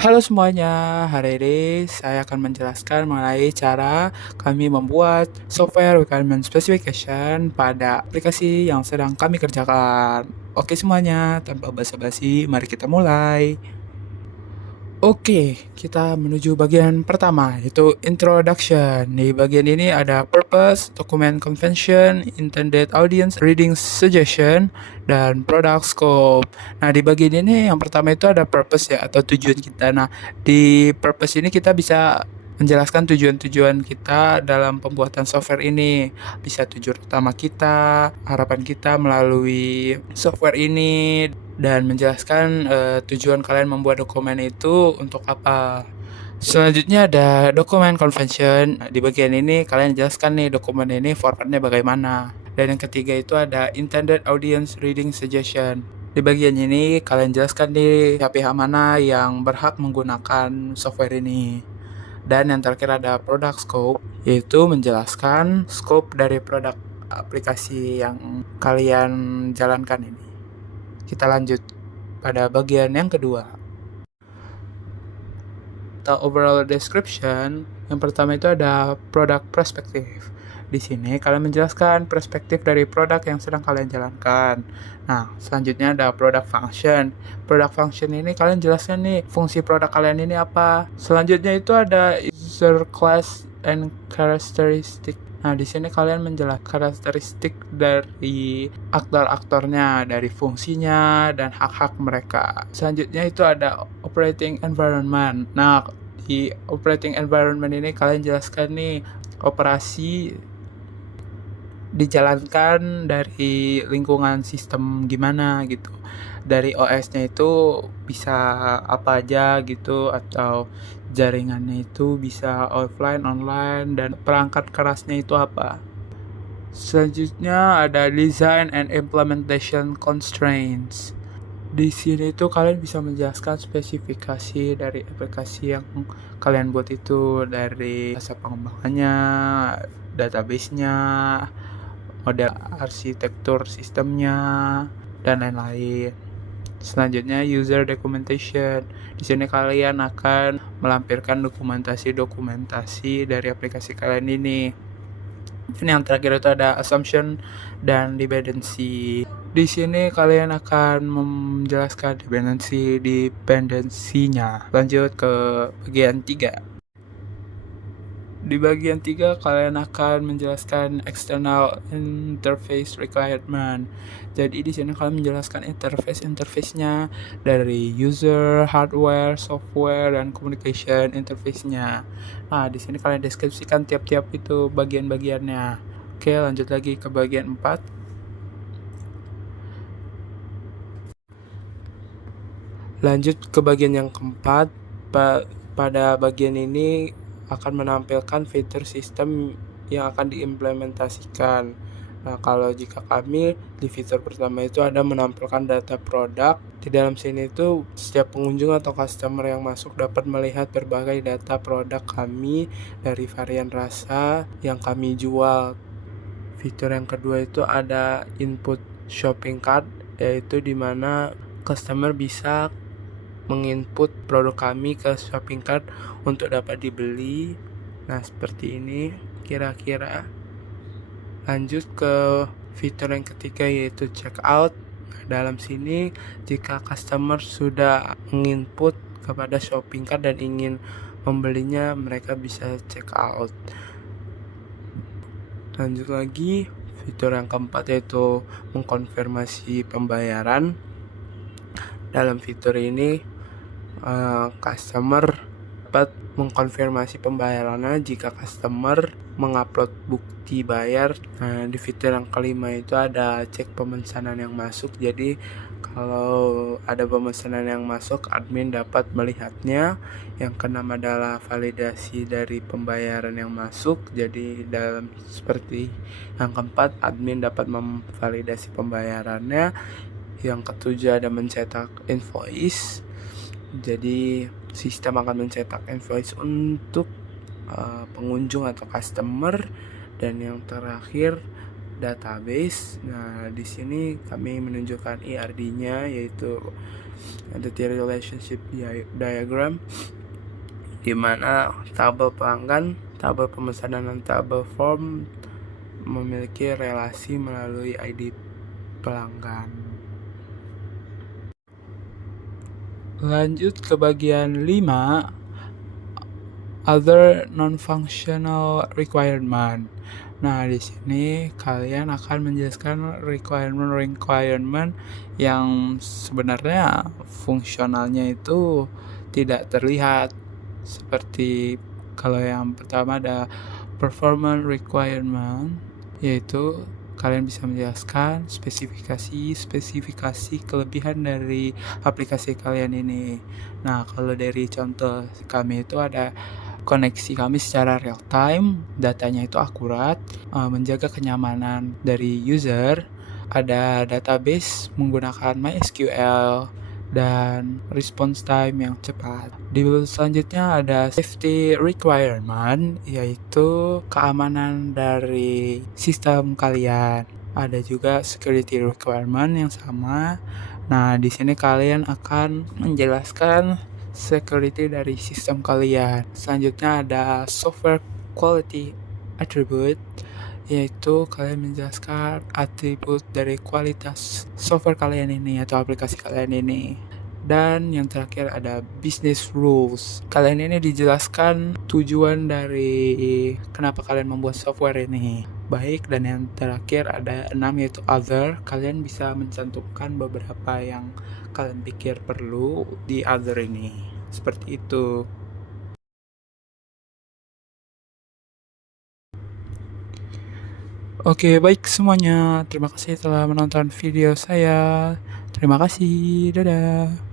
Halo semuanya, hari ini saya akan menjelaskan mengenai cara kami membuat software requirement specification pada aplikasi yang sedang kami kerjakan. Oke semuanya, tanpa basa-basi, mari kita mulai. Oke, kita menuju bagian pertama, yaitu introduction. Di bagian ini ada purpose, document convention, intended audience, reading suggestion, dan product scope. Nah, di bagian ini yang pertama itu ada purpose ya, atau tujuan kita. Nah, di purpose ini kita bisa menjelaskan tujuan-tujuan kita dalam pembuatan software ini. Bisa tujuan utama kita, harapan kita melalui software ini, dan menjelaskan tujuan kalian membuat dokumen itu untuk apa. Selanjutnya ada dokumen convention. Nah, di bagian ini kalian jelaskan nih dokumen ini formatnya bagaimana. Dan yang ketiga itu ada intended audience reading suggestion. Di bagian ini kalian jelaskan nih pihak-pihak mana yang berhak menggunakan software ini. Dan yang terakhir ada product scope, yaitu menjelaskan scope dari produk aplikasi yang kalian jalankan ini. Kita lanjut pada bagian yang kedua. Atau overall description, yang pertama itu ada product perspective. Di sini kalian menjelaskan perspektif dari produk yang sedang kalian jalankan. Nah, selanjutnya ada product function. Product function ini kalian jelaskan nih fungsi produk kalian ini apa. Selanjutnya itu ada user class and characteristic. Nah, di sini kalian menjelaskan karakteristik dari aktor-aktornya, dari fungsinya, dan hak-hak mereka. Selanjutnya itu ada operating environment. Nah, di operating environment ini kalian jelaskan nih operasi dijalankan dari lingkungan sistem gimana gitu. Dari OS-nya itu bisa apa aja gitu, atau jaringannya itu bisa offline, online, dan perangkat kerasnya itu apa. Selanjutnya ada design and implementation constraints. Di sini tuh kalian bisa menjelaskan spesifikasi dari aplikasi yang kalian buat itu, dari masa pengembangannya, database-nya, model arsitektur sistemnya, dan lain-lain. Selanjutnya user documentation. Di sini kalian akan melampirkan dokumentasi dari aplikasi kalian ini. Dan yang terakhir itu ada assumption dan dependency. Di sini kalian akan menjelaskan dependensinya. Lanjut ke bagian 3. Di bagian 3 kalian akan menjelaskan external interface requirement. Jadi di sini kalian menjelaskan interface-nya dari user, hardware, software, dan communication interface-nya. Nah, di sini kalian deskripsikan tiap-tiap itu bagian-bagiannya. Oke, lanjut lagi ke bagian 4. Lanjut ke bagian yang keempat. Pada bagian ini akan menampilkan fitur sistem yang akan diimplementasikan. Nah, kalau jika kami di fitur pertama itu ada menampilkan data produk. Di dalam sini itu setiap pengunjung atau customer yang masuk dapat melihat berbagai data produk kami dari varian rasa yang kami jual. Fitur yang kedua itu ada input shopping cart, yaitu di mana customer bisa menginput produk kami ke shopping cart untuk dapat dibeli. Nah, seperti ini kira-kira. Lanjut ke fitur yang ketiga, yaitu checkout. Nah, dalam sini jika customer sudah menginput kepada shopping cart dan ingin membelinya, mereka bisa check out. Lanjut lagi, fitur yang keempat yaitu mengkonfirmasi pembayaran. Dalam fitur ini customer dapat mengkonfirmasi pembayarannya jika customer mengupload bukti bayar. Nah, di fitur yang kelima itu ada cek pemesanan yang masuk. Jadi kalau ada pemesanan yang masuk, admin dapat melihatnya. Yang keenam adalah validasi dari pembayaran yang masuk. Jadi dalam seperti yang keempat, admin dapat memvalidasi pembayarannya. Yang ketujuh ada mencetak invoice. Jadi sistem akan mencetak invoice untuk pengunjung atau customer. Dan yang terakhir database. Nah, di sini kami menunjukkan ERD-nya, yaitu Entity Relationship Diagram, di mana tabel pelanggan, tabel pemesanan, dan tabel form memiliki relasi melalui ID pelanggan. Lanjut ke bagian 5, other non-functional requirement. Nah, di sini kalian akan menjelaskan requirement yang sebenarnya fungsionalnya itu tidak terlihat. Seperti kalau yang pertama ada performance requirement, yaitu kalian bisa menjelaskan spesifikasi kelebihan dari aplikasi kalian ini. Nah, kalau dari contoh kami itu ada koneksi kami secara real time, datanya itu akurat, menjaga kenyamanan dari user, ada database menggunakan MySQL, dan response time yang cepat. Di selanjutnya ada safety requirement, yaitu keamanan dari sistem kalian. Ada juga security requirement yang sama. Nah, di sini kalian akan menjelaskan security dari sistem kalian. Selanjutnya ada software quality attribute, yaitu kalian menjelaskan atribut dari kualitas software kalian ini atau aplikasi kalian ini. Dan yang terakhir ada business rules. Kalian ini dijelaskan tujuan dari kenapa kalian membuat software ini. Baik, dan yang terakhir ada 6, yaitu other. Kalian bisa mencantumkan beberapa yang kalian pikir perlu di other ini. Seperti itu. Oke, baik semuanya. Terima kasih telah menonton video saya. Terima kasih. Dadah.